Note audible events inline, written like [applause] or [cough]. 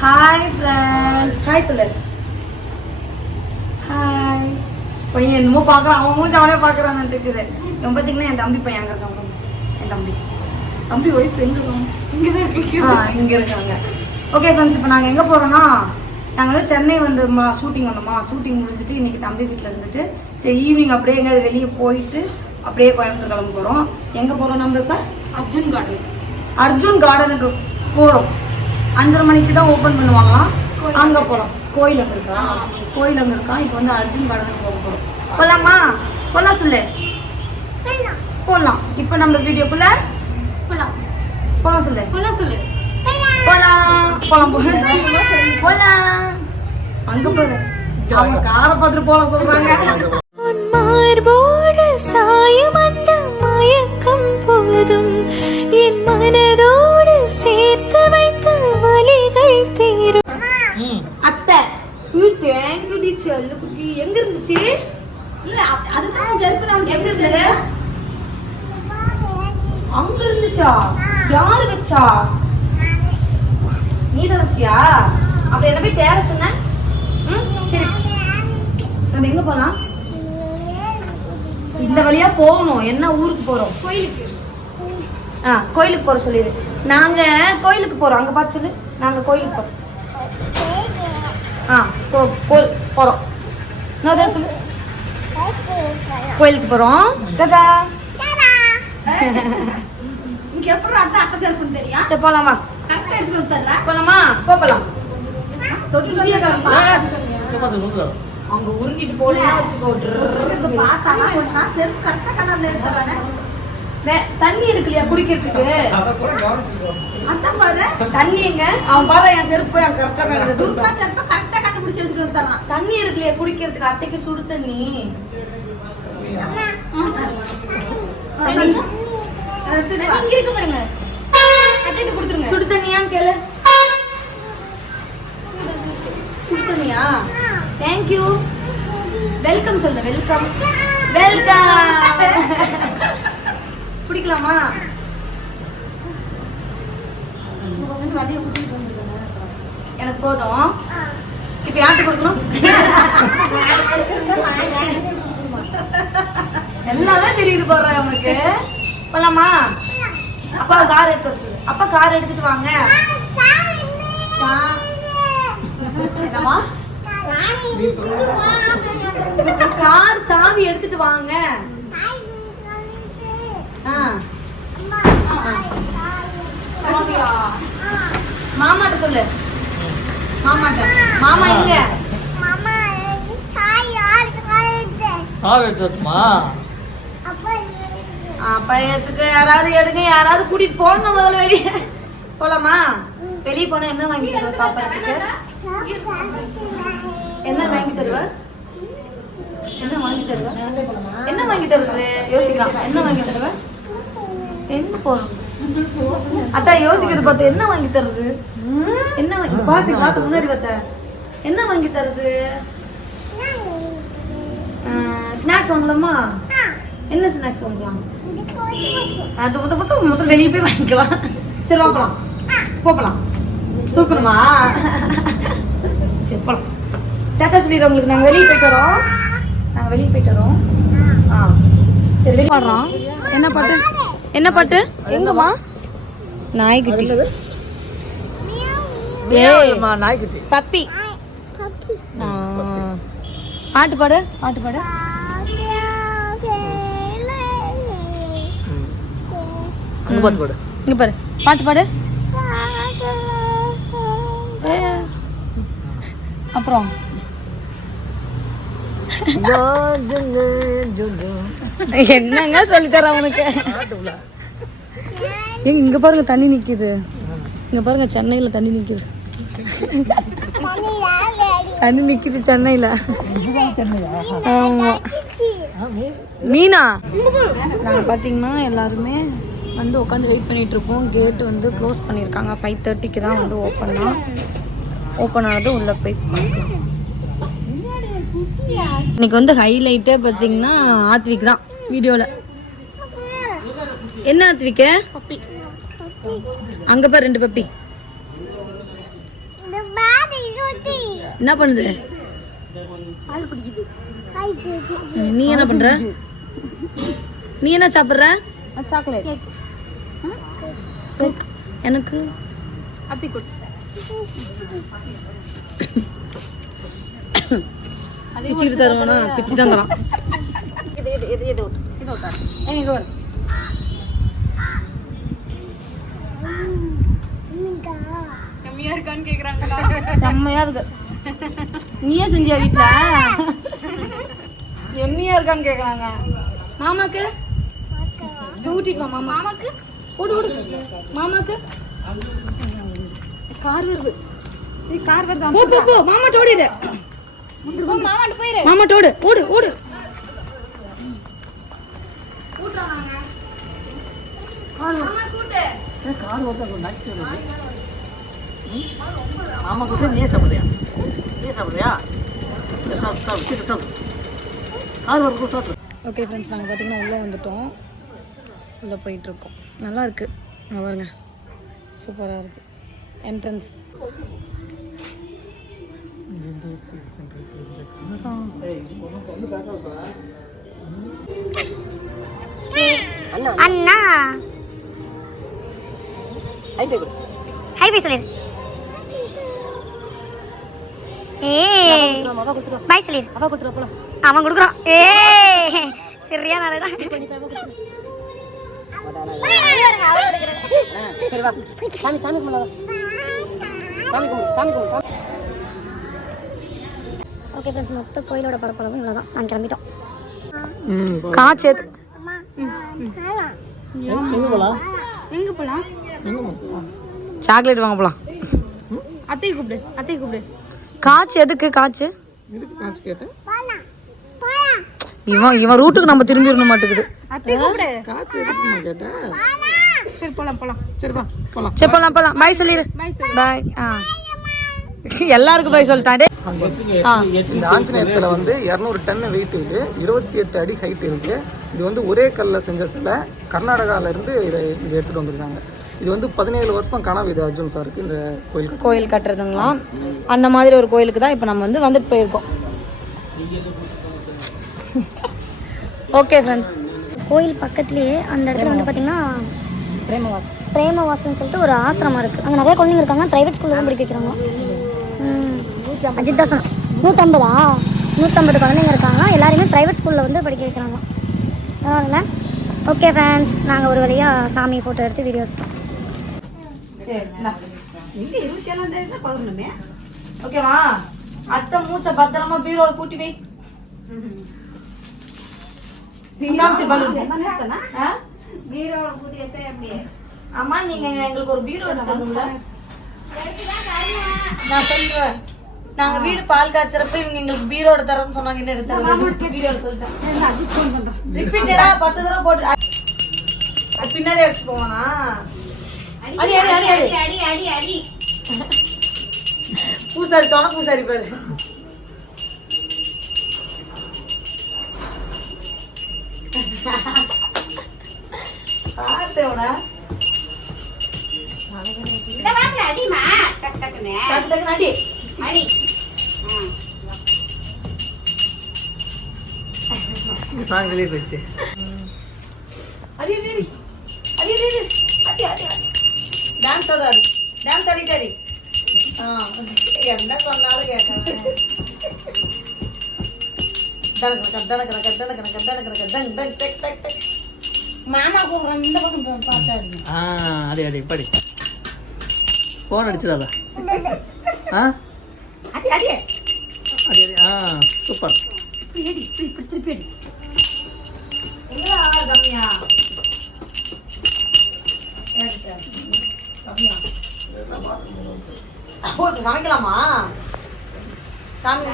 Hi friends hi சொல்லு. Hi பையன் என்னமோ பார்க்குறான். அவன் மூஞ்சி அவனே பார்க்குறான்னு இருக்குது இவன் பார்த்தீங்கன்னா என் தம்பி பையன் அங்கே இருக்கான். என் தம்பி. தம்பி ஒய்ஃப் எங்கே இருக்காங்க இங்கே தான் இருக்கு இங்கே இருக்காங்க. ஓகே ஃப்ரெண்ட்ஸ் இப்போ நாங்கள் எங்கே போகிறோம்னா நாங்கள் வந்து சென்னை வந்து ஷூட்டிங் வந்தோமா ஷூட்டிங் முடிஞ்சிட்டு இன்னைக்கு தம்பி வீட்டில் இருந்துட்டு சரி ஈவினிங் அப்படியே எங்கேயாவது வெளியே போயிட்டு அப்படியே கோயம்புத்தூர் கிளம்ப போகிறோம் எங்கே போகிறோம் நம்ம இப்போ? அர்ஜுன் கார்டன் அர்ஜுன் கார்டனுக்கு போகிறோம் அஞ்சரை மணிக்கு தான் ஓப்பன் பண்ணுவாங்களாம். அங்கே போகிறோம் கோயில் அங்கே இருக்கா? கோயில் அங்கே இருக்கா? இப்போ வந்து அர்ஜுன் கார்டனுக்கு போக போகிறோம் போகலாமா போகலாம் சொல்லு. போகலாம் இப்போ நம்ம வீடியோக்குள்ள போகலாம் போகலாம் சொல்லு. போகலாம் சொல்லு. போகலாம் போகலாம் போகலாம் போகலாம் அங்கே போகிறேன் அவங்க காரை பார்த்துட்டு போகலாம் சொல்கிறாங்க யாரு வச்சா? நீ தான் வச்சியா? அப்படி என்ன போய் தேட சொன்ன? சரி. நம்ம எங்க போலாம்? இந்த வழியா போகணும். என்ன ஊருக்கு போறோம்? கோயிலுக்கு. ஆ கோயிலுக்கு போற சொல்லிடு நாங்க கோயிலுக்கு போறோம். அங்க பார்த்து சொல்லு. நாங்க கோயிலுக்கு போறோம். ஆ போறோம். நான் சொல்லு. கோயிலுக்கு போறோம். டாடா [laughs] எப்படி அந்த அக்கா சேர்க்கணும் தெரியும் சரி போலாமா? கரெக்டா எடுத்துட்டு வந்துடுறா போலாமா? போ போலாம் தொட்டு குஷியா கிளம்புமா? பார்த்து அங்க உருண்டிட்டு போலேன்னா வச்சுக்கோ. இங்க பார்த்தானா செருப்பு கரெக்டா கண்ணாந்து எடுத்துறாங்க வே- தண்ணி எடுக்கலையா குடிக்கிறதுக்கு? அதான் பாரு. தண்ணி எங்க? அவன் பாரு என் செருப்பு போய் அங்க கரெக்டா மேல துர்கா செருப்பை கரெக்டா கண்டுபிடிச்சு எடுத்துட்டு வந்துடுறான் தண்ணி எடுக்கலையா குடிக்கிறதுக்கு? அத்தைக்கு சுடு தண்ணி. இங்க இருக்கு பாருங்க. கொடுத்துருங்க. சுடு தண்ணியான்னு கேளு. சுடு தண்ணியா? தேங்க்யூ வெல்கம் சொல்லு வெல்கம் வெல்கம் குடிக்கலாமா? எனக்கு போதும். இப்ப யார்கிட்ட கொடுக்கணும்? [laughs] எல்லாமே தெரியுது போடுறேன் உனக்கு போலாமா? அப்பா கார் எடுத்து வர சொல்லு அப்பா கார் எடுத்துட்டு வாங்க. என்னம்மா? கார் சாவி எடுத்துட்டு வாங்க? மாமாட்ட சொல்லு. மாமாட்ட. மாமா எங்க? சாவி எடுத்துமா பையத்துக்கு யாராவது எடுங்க யாராவது கூட்டிட்டு போங்க முதல்ல வெளியே? போலாமா? வெளியே போனா என்ன வாங்கி தருவ சாப்பிடறதுக்கு? என்ன வாங்கி தருவ? என்ன வாங்கி தருவ? என்ன வாங்கி தருவது? யோசிக்கலாம். என்ன வாங்கி தருவ? என்ன போறோம் அத்தா யோசிக்கிறது பார்த்து என்ன வாங்கி தருது என்ன வாங்கி பாத்து பாத்து முன்னாடி பார்த்த. என்ன வாங்கி தருது ஸ்நாக்ஸ் வாங்கலாமா? என்ன ஸ்நாக்ஸ் வாங்கலாம்? அது முத பக்கம் முதல்ல வெளியே போய் வாங்கிக்கலாம். சரி வாங்கலாம். போகலாம். தூக்கணுமா? சரி போலாம் டாட்டா சொல்லிடுறோம் உங்களுக்கு. நாங்கள் வெளியே போயிட்டு வரோம். நாங்கள் வெளியே போயிட்டு வரோம். ஆ. சரி வெளியே பாடுறோம் என்ன பாட்டு? என்ன பாட்டு? எங்கம்மா? நாய்க்குட்டி. நாய்க்குட்டி. பப்பி. பாட்டு பாடு பாட்டு பாடு. அங்க பாத்து பாடு. இங்க பாரு. பாட்டு பாடு. அப்புறம். என்னங்க சொல்லி தர அவனுக்கு? ஏங்க இங்க பாருங்க தண்ணி நிக்குது. இங்க பாருங்க சென்னையில தண்ணி நிக்குது. தண்ணி நிக்குது சென்னையில. ஆமா. மீனா? நாங்க பாத்தீங்கன்னா எல்லாருமே வந்து உட்காந்து வெயிட் பண்ணிட்டு இருக்கோம் கேட் வந்து க்ளோஸ் பண்ணியிருக்காங்க. ஃபைவ் தேர்ட்டிக்கு தான் வந்து ஓப்பன் தான் ஓப்பன் ஆனது உள்ள போய் பார்க்கலாம். இன்னைக்கு வந்து ஹைலைட்டே பார்த்தீங்கன்னா ஆத்விக் தான் வீடியோவில் என்ன ஆத்விக்கு பப்பி. அங்க பாரு ரெண்டு பப்பி. என்ன பண்ணுது? நீ என்ன பண்ற? நீ என்ன சாப்பிடுற? சாக்லேட் எனக்கு? அப்படி கொடு. [coughs] பிச்சுக்கிட்டு தருவானா? பிச்சு தான் தரான். இது இது இருக்கான்னு செம்மையா இருக்கு. நீயே செஞ்சியா வீட்ல? எம்மியா இருக்கான்னு கேக்குறாங்க. மாமாக்கு? ஊட்டிட்டு வா மாமா. மாமாக்கு? ஓடு ஓடு மாமாக்கு? கார் வருது. இது கார் வருது போ போ போ. மாமா ஓடிடு. மாமாண்டு போயிரு. மாமா ஓடு ஓடு ஓடு. கூட்டுறாங்க மாமா. கூட்டு. கார் வருது நைட்டு வருது ஆமா கிட்ட நீ சாப்பிடுறியா? நீ சாப்பிடுறியா? சரி, சாப்பிடு சாப்பிடு. சீக்கிரம் சாப்பிடு. கார் வருது சாப்பிடு. ஓகே ஃப்ரெண்ட்ஸ் நாங்கள் பார்த்தீங்கன்னா உள்ளே வந்துட்டோம். உள்ளே போயிட்டுருக்கோம். நல்லா இருக்கு இங்க பாருங்க. சூப்பராக இருக்கு. என்ட்ரன்ஸ் அண்ணா. ஹைஃபை சொல்லு ஏ. பாய் சொல்லு அவா கொடுத்துருவா போலாம். அவன் கொடுக்குறான். ஏ. சரியா நல்லதா சரி வா சாமி சாமி கும்பிடலாம் வா. சாமி கும்பிடு சாமி கும்பிடு சாமி ஓகே ஃப்ரெண்ட்ஸ் மொத்த கோயிலோட பரப்பளவு இவ்வளோதான் நாங்கள் கிளம்பிட்டோம் காய்ச்சி எங்கே போலாம்? சாக்லேட் வாங்க போகலாம் அத்தையை கூப்பிடு அத்தையை கூப்பிடு. காய்ச்சி எதுக்கு காய்ச்சி எதுக்கு காசு கேட்டேன்? இவன் இவன் ரூட்டுக்கு நம்ம திரும்பிடணும் மாட்டேங்குது சரி போலாம் போலாம். சரி போலாம். போலாம் பாய் சொல்லிடு பாய் ஆ. எல்லாருக்கும் பாய். ஆ. இந்த ஆஞ்சநேயர் சிலை வந்து இரநூறு டன் வெயிட் இது இருபத்தி எட்டு அடி ஹைட் இருக்கு. இது வந்து ஒரே கல்லில் செஞ்ச சிலை. கர்நாடகால இருந்து இதை இதை எடுத்துட்டு வந்திருக்காங்க. இது வந்து பதினேழு வருஷம் கனவு இது அர்ஜுன் சாருக்கு இந்த கோயில் கோயில் கட்டுறதுங்களாம். அந்த மாதிரி ஒரு கோயிலுக்கு தான் இப்போ நம்ம வந்து வந்துட்டு போயிருக்கோம். ஓகே ஃப்ரெண்ட்ஸ் கோயில் பக்கத்துலேயே அந்த இடத்துல வந்து பார்த்தீங்கன்னா பிரேமவாஸ் பிரேமவாசன் சொல்லிட்டு ஒரு ஆசிரமம் இருக்குது அங்கே நிறைய குழந்தைங்க இருக்காங்க. ப்ரைவேட் ஸ்கூலில் தான் படிக்க வைக்கிறாங்க. ம். அஜித் தாசன் நூற்றம்பதா நூற்றம்பது குழந்தைங்க இருக்காங்க. எல்லாருமே ப்ரைவேட் ஸ்கூலில் வந்து படிக்க வைக்கிறாங்க. பரவாயில்ல ஓகே ஃப்ரெண்ட்ஸ் நாங்கள் ஒரு வழியாக சாமி ஃபோட்டோ எடுத்து வீடியோ எடுத்தோம் சரி இந்தா. இங்க இருபத்தி ஏழாம் தேதி தான் பௌர்ணமி ஓகேவா அத்தை மூச்சை பத்திரமா பீரோல கூட்டி வை. கூட்டி வச்சா எப்படி? அம்மா நீங்க எங்களுக்கு ஒரு பீரோ எடுத்துருந்தோம்ல நான் சொல்லுவேன் நாங்க வீடு பால் காய்ச்சறப்ப இவங்க எங்களுக்கு பீரோ எடுத்து தரோம்னு சொன்னாங்க. என்ன எடுத்து தரேன் வீடியோ சொல்லிட்டேன். என்ன அஜித் ஃபோன் பண்றேன் ரிப்பீட்டடா பத்து தடவை போட்டு அது பின்னாடி அடிச்சு போவானா? அடி அடி அடி. அடி அடி அடி அடி. பூசாரி தோண பூசாரி பாரு. பார்த்தேவனா இந்த வாக்குல அடிமா? டக் டக்குன்னு. டக்கு டக்குன்னு அடி. அடி. சாங் வெளியே போயிடுச்சு. அடி அடி அடி. அடி அடி அடி. அடி அடி அடி. டான்ஸ் ஆடு அடி டான்ஸ் ஆடிட்டு அடி. ஆ என்ன சொன்னாலும் கேட்காம. மாமா கூப்பிடுறேன் இந்த பக்கம் அடிங்க ஆ அடி அடி படி ஃபோன் அடிச்சிடாதா ஆ அடி அடி அடி அடி ஆ சூப்பர் இப்படி இப்படி திருப்பி அடி சமைக்கலாமா சாமி